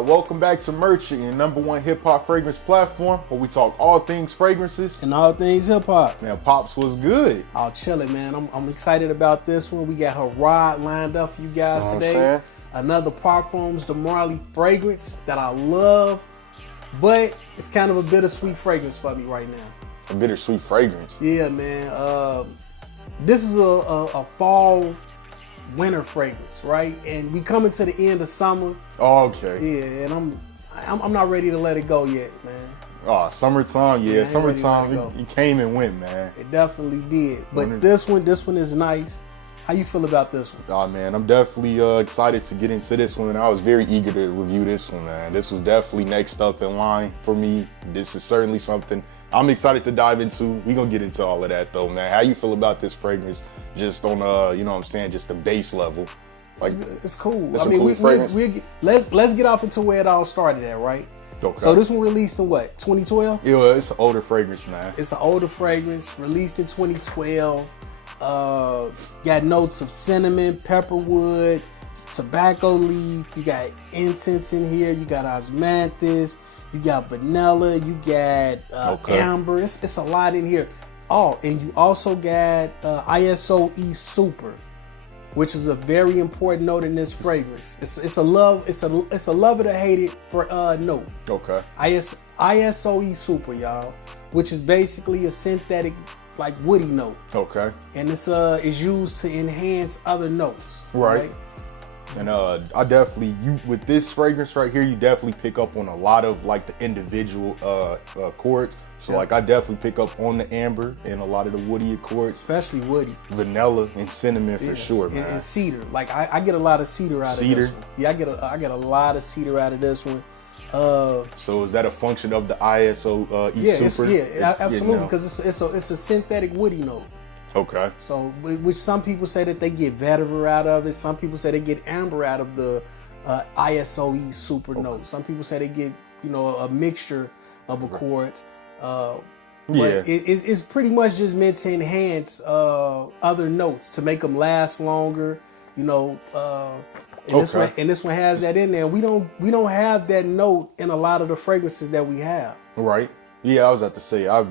Welcome back to Merchant, your #1 hip-hop fragrance platform where we talk all things fragrances and all things hip-hop. Man, Pops was good. I'll chill it, man. I'm excited about this one. We got her rod lined up for you guys today. Another Parfums de Marley fragrance that I love, but it's kind of a bittersweet fragrance for me right now. A bittersweet fragrance? Yeah, man. This is a fall winter fragrance, right? And we coming to the end of summer. Oh, okay. Yeah, and I'm not ready to let it go yet, man. Oh, summertime, yeah, summertime. It came and went, man. It definitely did. But this one is nice. How you feel about this one? Oh man, I'm definitely excited to get into this one. I was very eager to review this one, man. This was definitely next up in line for me. This is certainly something I'm excited to dive into. We're gonna get into all of that though, man. How you feel about this fragrance just on you know what I'm saying, just the base level? Like it's cool. I mean, let's get off into where it all started at, right? Okay. So this one released in what, 2012? Yeah, it's an older fragrance, man. It's an older fragrance, released in 2012. Got notes of cinnamon, pepperwood, tobacco leaf. You got incense in here. You got osmanthus. You got vanilla. You got amber. It's a lot in here. Oh, and you also got ISOE Super, which is a very important note in this fragrance. It's a love it or hate it for note. Okay. ISOE Super, y'all, which is basically a synthetic like woody note. Okay. And it's used to enhance other notes. Right. And I definitely, with this fragrance right here, you definitely pick up on a lot of like the individual chords. So like I definitely pick up on the amber and a lot of the woody chords. Especially woody. Vanilla and cinnamon for sure, man. And cedar. Like I get a lot of cedar out of this one. Yeah, I get a lot of cedar out of this one. So is that a function of the ISOE Super? Yeah, absolutely, because it's a synthetic woody note. Okay. So, which some people say that they get vetiver out of it. Some people say they get amber out of the ISOE Super note. Some people say they get, a mixture of accords. But it's pretty much just meant to enhance other notes, to make them last longer, And this one has that in there. We don't have that note in a lot of the fragrances that we have. Right. Yeah, I was about to say I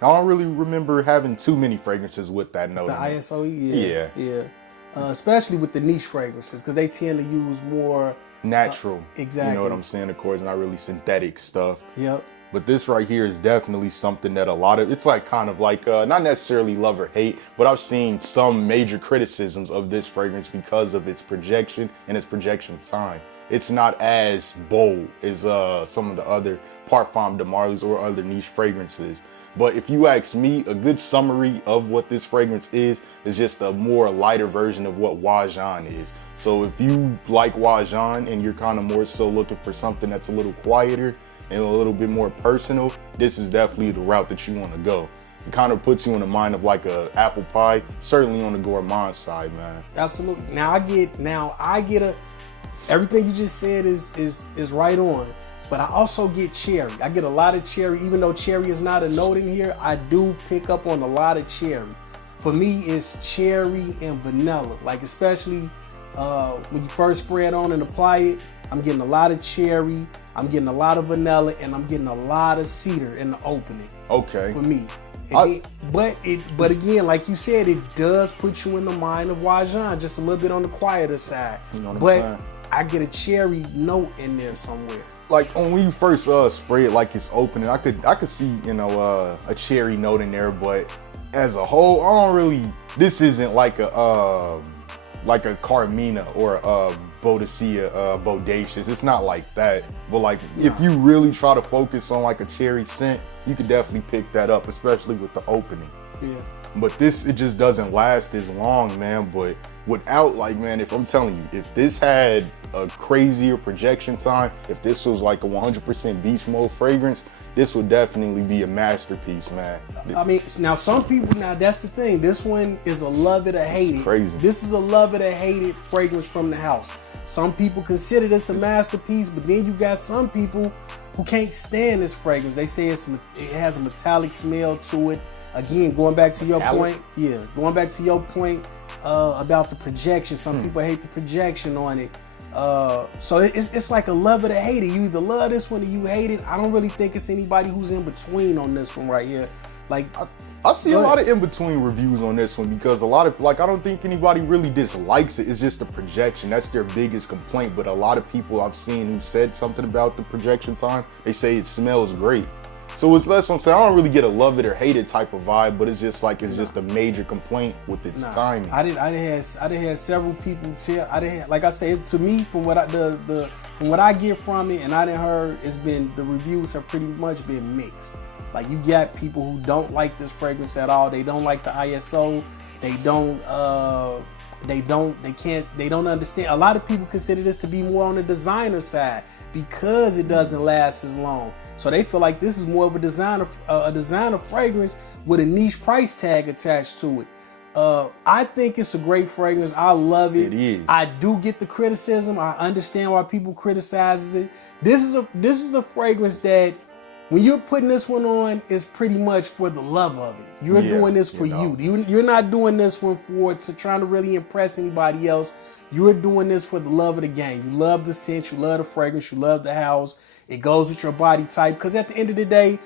don't really remember having too many fragrances with that note. The ISOE, yeah. Especially with the niche fragrances, because they tend to use more natural. Exactly. You know what I'm saying? Of course, not really synthetic stuff. Yep. But this right here is definitely something that it's like kind of like, not necessarily love or hate, but I've seen some major criticisms of this fragrance because of its projection and its projection time. It's not as bold as some of the other Parfum de Marley's or other niche fragrances. But if you ask me, a good summary of what this fragrance is just a more lighter version of what Wajan is. So if you like Wajan and you're kind of more so looking for something that's a little quieter and a little bit more personal, this is definitely the route that you want to go. It kind of puts you in the mind of like a apple pie, certainly on the gourmand side, man. Absolutely. Now I get everything you just said is right on. But I also get cherry. I get a lot of cherry. Even though cherry is not a note in here, I do pick up on a lot of cherry. For me, it's cherry and vanilla. Like especially when you first spray it on and apply it, I'm getting a lot of cherry, I'm getting a lot of vanilla, and I'm getting a lot of cedar in the opening. Okay. For me. But again, like you said, it does put you in the mind of Wajan, just a little bit on the quieter side. You know what I'm saying? I get a cherry note in there somewhere. Like when you first spray it like it's opening, I could see a cherry note in there, but as a whole, I don't really. This isn't like a Carmina or a Bodacia Bodacious. It's not like that. But like if you really try to focus on like a cherry scent, you could definitely pick that up, especially with the opening. Yeah. But this, it just doesn't last as long, man. But without, like, man, if I'm telling you, if this had a crazier projection time, if this was like a 100% beast mode fragrance, this would definitely be a masterpiece, man. I mean, now some people, now that's the thing. This one is a love it or hate it. Crazy. This is a love it or hate it fragrance from the house. Some people consider this a masterpiece, but then you got some people who can't stand this fragrance. They say it has a metallic smell to it. Again, going back to your point, going back to your point about the projection. Some people hate the projection on it. So it's like a love it or hate it. You either love this one or you hate it. I don't really think it's anybody who's in between on this one right here. Like, I see a lot of in-between reviews on this one because a lot of, like, I don't think anybody really dislikes it. It's just the projection. That's their biggest complaint. But a lot of people I've seen who said something about the projection time, they say it smells great. So it's less, I'm saying, I don't really get a love it or hate it type of vibe, but it's just like, it's just a major complaint with its timing. I did have several people tell, like I say, to me, from what from what I get from it, and I didn't heard, the reviews have pretty much been mixed. Like, you got people who don't like this fragrance at all. They don't like the ISO. They don't understand. A lot of people consider this to be more on the designer side because it doesn't last as long. So they feel like this is more of a designer fragrance with a niche price tag attached to it. I think it's a great fragrance. I love it. It is. I do get the criticism. I understand why people criticize it. This is a fragrance that, when you're putting this one on, it's pretty much for the love of it. You're doing this for you. You're not doing this one to trying to really impress anybody else. You're doing this for the love of the game. You love the scent, you love the fragrance, you love the house. It goes with your body type. Because at the end of the day,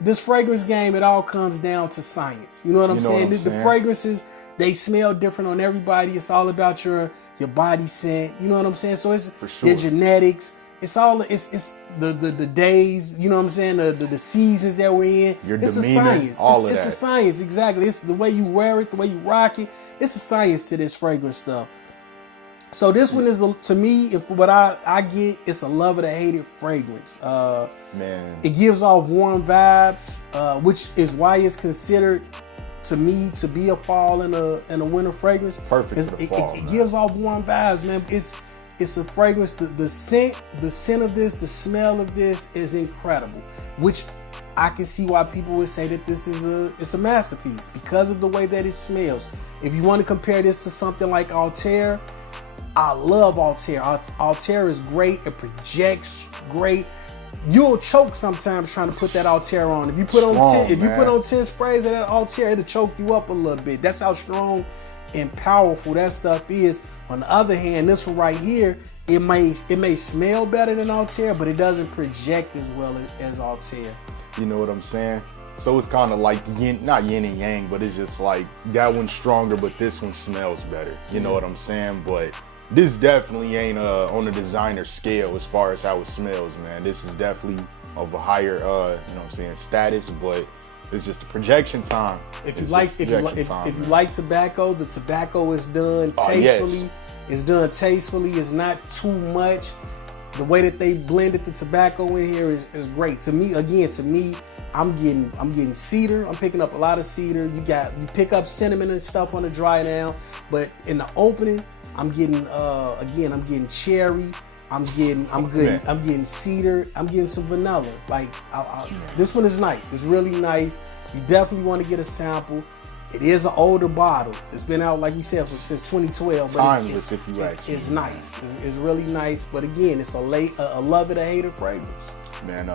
this fragrance game, it all comes down to science. You know what I'm saying? The fragrances, they smell different on everybody. It's all about your body scent. You know what I'm saying? So it's your genetics. It's all it's the days, you know what I'm saying, the seasons that we're in. Your it's demeanor, a science. It's a science, exactly. It's the way you wear it, the way you rock it. It's a science to this fragrance stuff. So this one is, to me, if what I get, it's a love it or hate it fragrance. Man, it gives off warm vibes, which is why it's considered, to me, to be a fall and a winter fragrance. Perfect for the fall, it gives off warm vibes, man. It's a fragrance. The scent of this, the smell of this is incredible, which I can see why people would say that it's a masterpiece because of the way that it smells. If you want to compare this to something like Altair, I love Altair. Altair is great. It projects great. You'll choke sometimes trying to put that Altair on. If you put on 10 sprays of that Altair, it'll choke you up a little bit. That's how strong and powerful that stuff is. On the other hand, this one right here, it may smell better than Altair, but it doesn't project as well as Altair. You know what I'm saying? So it's kind of like not yin and yang, but it's just like that one's stronger, but this one smells better. You know what I'm saying? But this definitely ain't on a designer scale as far as how it smells, man. This is definitely of a higher, you know what I'm saying, status, but it's just the projection time. If you like tobacco, the tobacco is done tastefully. It's done tastefully. It's not too much. The way that they blended the tobacco in here is great. To me, I'm getting cedar. I'm picking up a lot of cedar. You pick up cinnamon and stuff on the dry down, but in the opening, I'm getting cherry. I'm getting cedar. I'm getting some vanilla. Like this one is nice. It's really nice. You definitely want to get a sample. It is an older bottle. It's been out, like we said, since 2012. But timeless, if you ask me. It's nice. It's really nice. But again, it's a love it or hate it fragrance. Man,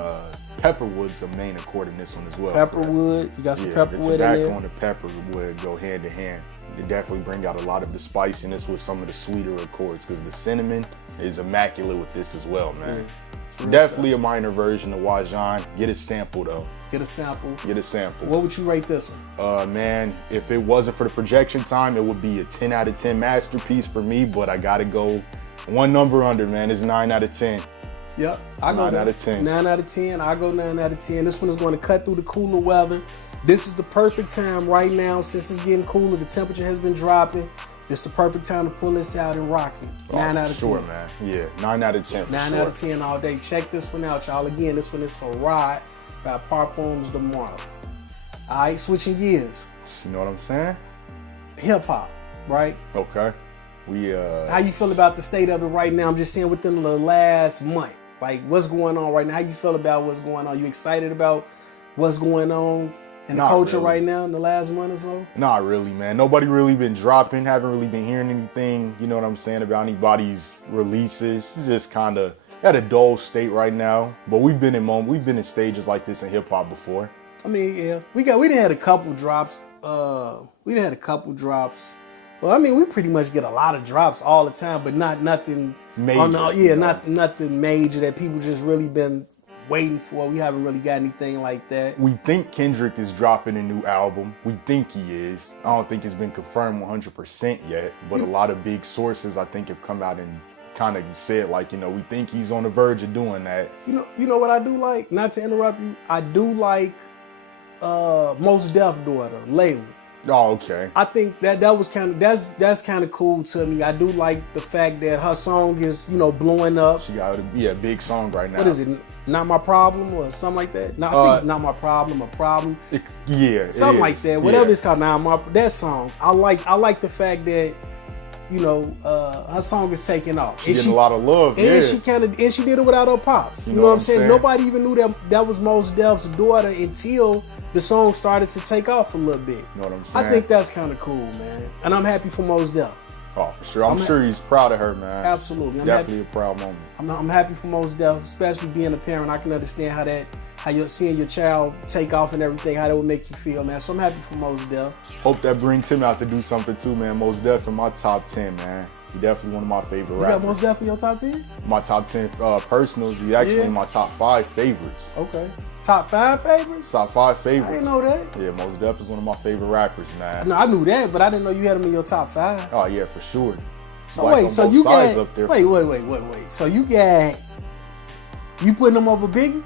pepperwood's the main accord in this one as well. Pepperwood. You got some pepperwood in there. The tobacco and the pepperwood go hand in hand. They definitely bring out a lot of the spiciness with some of the sweeter accords, because the cinnamon is immaculate with this as well, man. Definitely a minor version of Wajan. Get a sample though. Get a sample. What would you rate this one? Man, if it wasn't for the projection time, it would be a 10 out of 10 masterpiece for me, but I gotta go one number under, man. It's 9 out of 10. Yep. I go 9 out of 10. 9 out of 10. I go 9 out of 10. This one is going to cut through the cooler weather. This is the perfect time right now, since it's getting cooler, the temperature has been dropping. It's the perfect time to pull this out and rock it. 9 out of 10. Sure, man. Yeah, 9 out of 10 for 9 sure. out of 10 all day. Check this one out, y'all. Again, this one is for Ride by Parfums de Marle. All right, switching gears. You know what I'm saying? Hip hop, right? Okay. We How you feel about the state of it right now? I'm just saying within the last month. Like, what's going on right now? How you feel about what's going on? You excited about what's going on in the culture right now in the last month or so? Not really, man. Nobody really been dropping. Haven't really been hearing anything, you know what I'm saying, about anybody's releases. It's just kind of at a dull state right now. But we've been in stages like this in hip hop before. I mean, yeah, we done had a couple drops. We done had a couple drops. Well, I mean, we pretty much get a lot of drops all the time, but not nothing major. Not nothing major that people just really been waiting for. We haven't really got anything like that. We think Kendrick is dropping a new album. We think he is. I don't think it's been confirmed 100% yet, but a lot of big sources I think have come out and kind of said, like, you know, we think he's on the verge of doing that. You know what I do like? Not to interrupt you, I do like Mos Def daughter, Layla. Oh, okay. I think that was kind of that's kind of cool to me. I do like the fact that her song is, you know, blowing up. She got a big song right now. What is it? Not My Problem or something like that? No, I think it's Not My Problem, A Problem. Something like that. Whatever it's called now. That song. I like the fact that, you know, her song is taking off. She's getting a lot of love. And she did it without her pops. You know what I'm saying? Nobody even knew that was Mos Def's daughter until the song started to take off a little bit. You know what I'm saying? I think that's kind of cool, man. And I'm happy for Mos Def. Oh, for sure. I'm sure he's proud of her, man. Absolutely. Definitely a proud moment. I'm happy for Mos Def, especially being a parent. I can understand how you're seeing your child take off and everything, how that would make you feel, man. So I'm happy for Mos Def. Hope that brings him out to do something too, man. Mos Def in my top 10, man. He definitely one of my favorite rappers. You got Mos Def in your top 10? My top 10 personals. He actually in my top 5 favorites. Okay. Top 5 favorites? Top 5 favorites. I didn't know that. Yeah, Mos Def is one of my favorite rappers, man. No, I knew that, but I didn't know you had him in your top 5. Oh yeah, for sure. So wait, so you got wait. So you putting him over Biggie?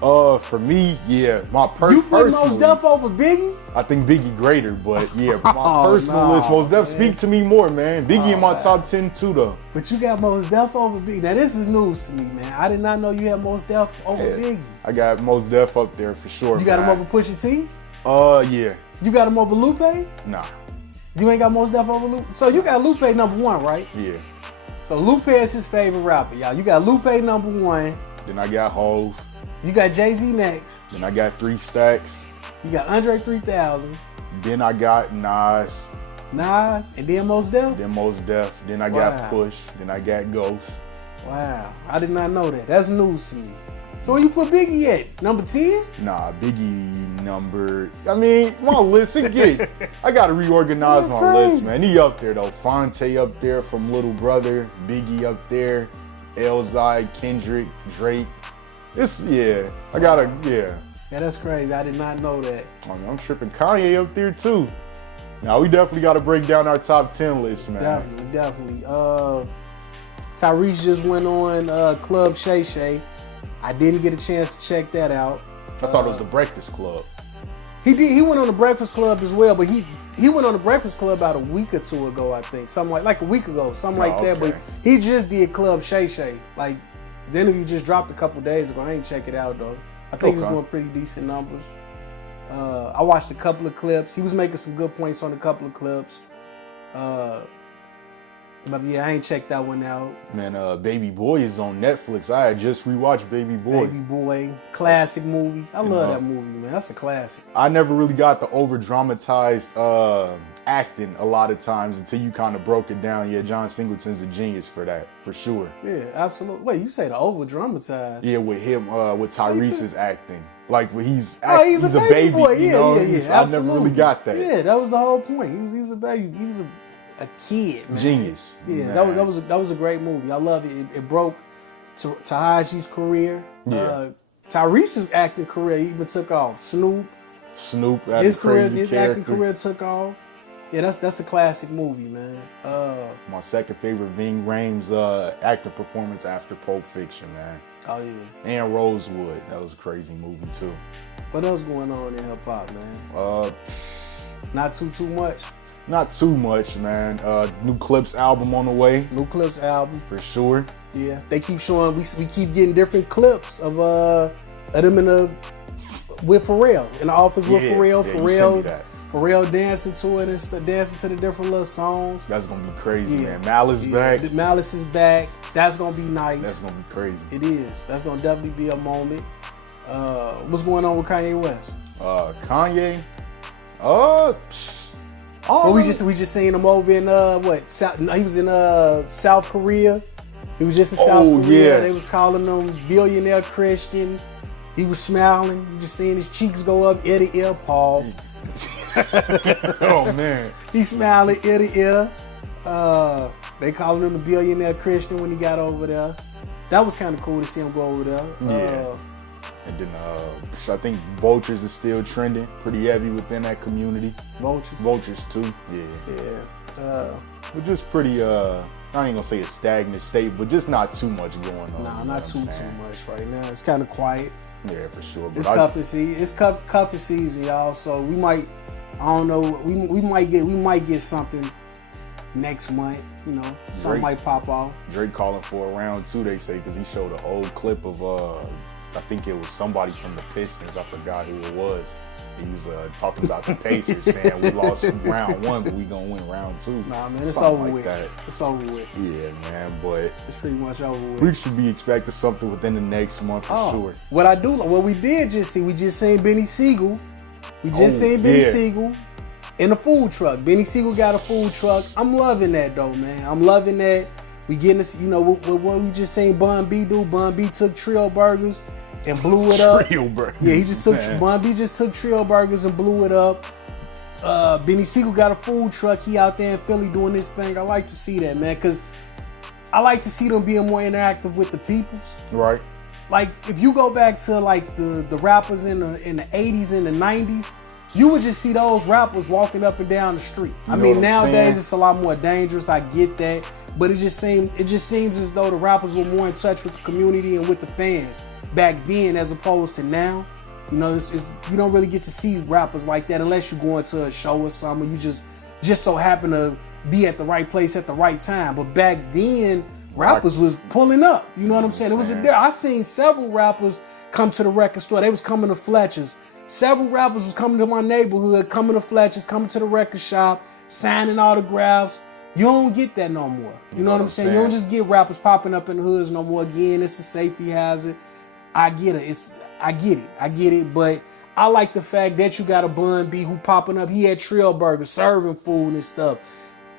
For me, yeah, you putting Mos Def over Biggie? I think Biggie greater, but yeah, my personal list, Mos Def speak to me more, man. Biggie in my top 10 too, though. But you got Mos Def over Biggie. Now this is news to me, man. I did not know you had Mos Def over Biggie. I got Mos Def up there for sure. You got him over Pusha T? Yeah. You got him over Lupe? Nah. You ain't got Mos Def over Lupe? So you got Lupe number 1, right? Yeah. So Lupe is his favorite rapper, y'all. You got Lupe number 1. Then I got Hov. You got Jay-Z next. Then I got 3 Stacks. You got Andre 3000. Then I got Nas. And then Mos Def? Then Mos Def. Then I got Push. Then I got Ghost. Wow. I did not know that. That's news to me. So where you put Biggie at? Number 10? Nah, Biggie number... I mean, my list, I got to reorganize my list, man. He up there, though. Fonte up there from Little Brother. Biggie up there. Elzai, Kendrick, Drake. Yeah, that's crazy. I did not know that. I'm tripping. Kanye up there too. Now we definitely got to break down our top 10 list, man. Definitely. Tyrese just went on Club Shay Shay. I didn't get a chance to check that out. I thought it was the Breakfast Club. He did. He went on the Breakfast Club as well, but he went on the Breakfast Club about a week or two ago, I think. Something like a week ago, something like that. But he just did Club Shay Shay. Like, the interview just dropped a couple days ago. I ain't check it out though. I think he's doing pretty decent numbers. I watched a couple of clips. He was making some good points on a couple of clips. But yeah, I ain't checked that one out. Man, Baby Boy is on Netflix. I had just rewatched Baby Boy. Baby Boy, classic movie. I love that movie, man. That's a classic. I never really got the over-dramatized acting a lot of times until you kind of broke it down. Yeah, John Singleton's a genius for that, for sure. Yeah, absolutely. Wait, you say the over-dramatized? Yeah, with him, with Tyrese's acting. Like when he's a baby boy. Yeah. I never really got that. Yeah, that was the whole point. He was a baby. He was a kid, man. Genius. Yeah, that was a great movie. I love it. It broke Tahaji's career. Yeah. Tyrese's acting career even took off. Snoop, his acting career took off. Yeah, that's a classic movie, man. My second favorite, Ving Rhames' acting performance after Pulp Fiction, man. Oh yeah. And Rosewood, that was a crazy movie too. What else going on in hip hop, man? Not too much. Not too much, man. New Clips album on the way. New Clips album. For sure. Yeah, they keep showing, we keep getting different clips of them with Pharrell. In the office with Pharrell. Pharrell dancing to it and dancing to the different little songs. That's gonna be crazy, man. Malice back. Malice is back. That's gonna be nice. That's gonna be crazy. It is. That's gonna definitely be a moment. What's going on with Kanye West? Kanye. Well, we just seen him over in he was in South Korea. He was just in South Korea. Yeah. They was calling him billionaire Christian. He was smiling. You just seeing his cheeks go up ear to ear. Pause. Oh man. He smiling ear to ear. They calling him a billionaire Christian when he got over there. That was kind of cool to see him go over there. Yeah. And then I think Vultures is still trending pretty heavy within that community. Vultures too. Yeah. But just pretty I ain't gonna say a stagnant state, but just not too much going on. Nah, not too much right now. It's kind of quiet. Yeah, for sure. But It's cuffing season. It's cuffing season, y'all. So we might, I don't know, we might get something next month. You know, something might pop off. Drake calling for a round 2, they say, because he showed an old clip of I think it was somebody from the Pistons. I forgot who it was. He was talking about the Pacers, saying we lost round 1, but we gonna win round 2. Nah, man, it's something over like with. That. It's over with. Yeah, man, but it's pretty much over with. We should be expecting something within the next month for sure. What we did just see, we just seen Benny Siegel. We just seen Benny Siegel in a food truck. Benny Siegel got a food truck. I'm loving that though, man. I'm loving that. We getting this, you know, what we just seen Bun B do. Bun B took Trio Burgers and blew it up. Trio Burgers. Yeah, he just took Bun B just took Trio Burgers and blew it up. Benny Siegel got a food truck. He out there in Philly doing this thing. I like to see that, man, because I like to see them being more interactive with the peoples. Right. Like if you go back to like the rappers in the 80s and the 90s, you would just see those rappers walking up and down the street. I mean, nowadays it's a lot more dangerous. I get that, but it just seems as though the rappers were more in touch with the community and with the fans back then as opposed to now. You know, you don't really get to see rappers like that unless you're going to a show or something. You just so happen to be at the right place at the right time. But back then, rappers was pulling up. You know what I'm saying? It was I seen several rappers come to the record store. They was coming to Fletcher's. Several rappers was coming to my neighborhood, coming to Fletcher's, coming to the record shop, signing autographs. You don't get that no more. You know what I'm saying? You don't just get rappers popping up in the hoods no more. Again, it's a safety hazard. I get it. I get it. But I like the fact that you got a Bun B who popping up. He had Trio Burgers, serving food and stuff.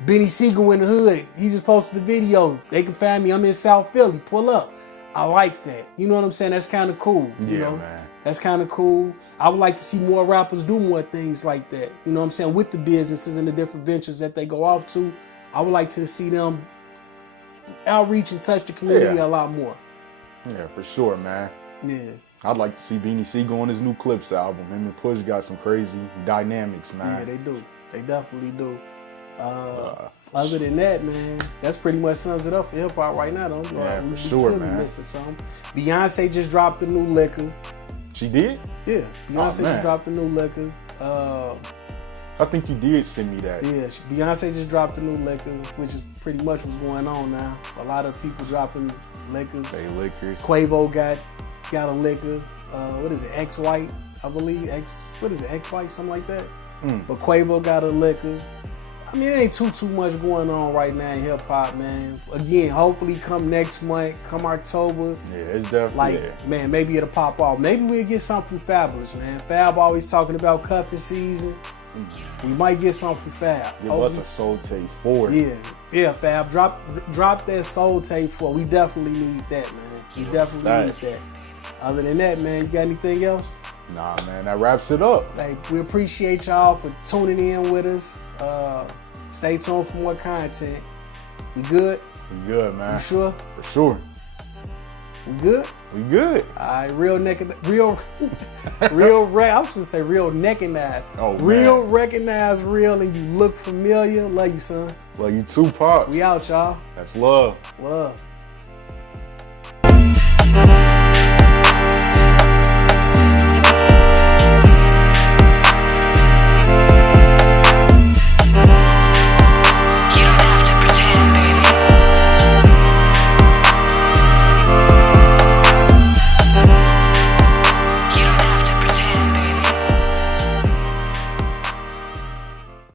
Benny Siegel in the hood. He just posted the video. They can find me. I'm in South Philly. Pull up. I like that. You know what I'm saying? That's kind of cool. You know? Man. That's kind of cool. I would like to see more rappers do more things like that. You know what I'm saying? With the businesses and the different ventures that they go off to, I would like to see them outreach and touch the community a lot more. Yeah, for sure, man. Yeah. I'd like to see Beanie Siegel on his new Clips album. Him and Push got some crazy dynamics, man. Yeah, they do. They definitely do. Other than that, man, that's pretty much sums it up for hip hop right now, though. Yeah, for sure, man. Missing something. Beyonce just dropped the new liquor. She did? Yeah, Beyonce just dropped the new liquor. I think you did send me that. Yeah, Beyonce just dropped the new liquor, which is pretty much what's going on now. A lot of people dropping liquors. They liquors. Quavo got a liquor. What is it? X-White, I believe. X-White, something like that. But Quavo got a liquor. I mean, it ain't too much going on right now in hip hop, man. Again, hopefully come next month, come October. Yeah, it's definitely man, maybe it'll pop off. Maybe we'll get something from Fabulous, man. Fab always talking about cuffing season. We might get something from Fab. Give us a Soul Tape 4. Yeah, Fab, drop that Soul Tape 4. We definitely need that, man. We definitely need that. Other than that, man, you got anything else? Nah, man, that wraps it up. Hey, we appreciate y'all for tuning in with us. Stay tuned for more content. We good? We good, man. You sure? For sure. We good? We good. All right, real neck and I was gonna say real neck and knife. Oh, man. Real recognize real and you look familiar. Love you, son. Love you too, Pops. We out, y'all. That's love. Love.